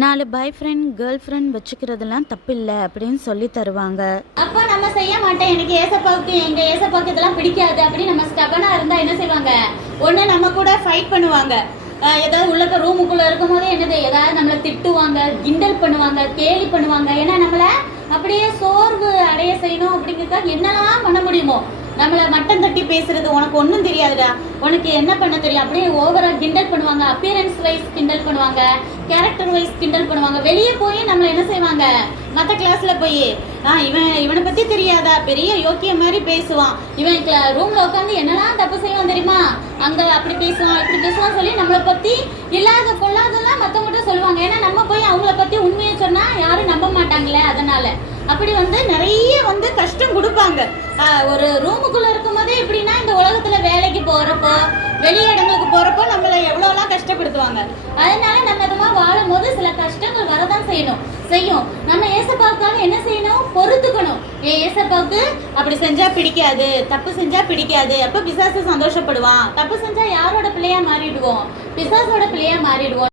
4 பாய் friend girl friend வச்சுக்கிறதெல்லாம் தப்பில்லை அப்படின்னு சொல்லி தருவாங்க. அப்போ நம்ம செய்ய மாட்டேன், எனக்கு எங்க ஏசப்பாவுக்கு இதெல்லாம் பிடிக்காது அப்படின்னு நம்ம ஸ்டபனா இருந்தா என்ன செய்வாங்க, ஒன்று நம்ம கூட ஃபைட் பண்ணுவாங்க. ஏதாவது உள்ள ரூமுக்குள்ள இருக்கும் போதே என்னது ஏதாவது நம்மளை திட்டுவாங்க, கிண்டல் பண்ணுவாங்க, கேலி பண்ணுவாங்க. ஏன்னா நம்மளை அப்படியே சோர்வு அடைய செய்யணும் அப்படிங்கிறதுக்காக என்னெல்லாம் பண்ண முடியுமோ நம்மளை மட்டம் தட்டி பேசுறது, உனக்கு ஒன்றும் தெரியாதுடா, உனக்கு என்ன பண்ண தெரியும் அப்படியே ஓவரா கிண்டல் பண்ணுவாங்க. அப்பியரன்ஸ் வைஸ் கிண்டல் பண்ணுவாங்க, கேரக்டர் வைஸ் கிண்டல் பண்ணுவாங்க. வெளியே போய் நம்மளை என்ன செய்வாங்க, மற்ற கிளாஸ்ல போய் இவனை பத்தி தெரியாதா, பெரிய யோக்கிய மாதிரி பேசுவான், இவன் ரூம்ல உட்காந்து என்னெல்லாம் தப்பு செய்வான் தெரியுமா, அங்க அப்படி பேசுவான் இப்படி பேசுவான் சொல்லி நம்மளை பத்தி இல்லாத கொள்ளாதெல்லாம் மற்றவங்கள்ட்ட சொல்லுவாங்க. ஏன்னா நம்ம போய் அவங்கள பத்தி உண்மையை சொன்னா யாரும் நம்ப மாட்டாங்களே, அதனால அப்படி நிறைய கஷ்டம் கொடுப்பாங்க. ஒரு ரூமுக்குள்ள இருக்கும் போதே எப்படின்னா இந்த உலகத்துல வேலைக்கு போறப்போ வெளி இடங்களுக்கு போறப்போ நம்மளை எவ்வளவுலாம் கஷ்டப்படுத்துவாங்க. அதனால நம்ம இதுமா வாழும் போது சில கஷ்டங்கள் வரதான் செய்யும். நம்ம ஏசப்பாவுக்காக என்ன செய்யணும், பொறுத்துக்கணும். ஏசப்பாவுக்கு அப்படி செஞ்சா பிடிக்காது, தப்பு செஞ்சா பிடிக்காது, அப்ப பிசாசு சந்தோஷப்படுவான். தப்பு செஞ்சா யாரோட பிள்ளையா மாறிடுவோம், பிசாசோட பிள்ளையா மாறிடுவோம்.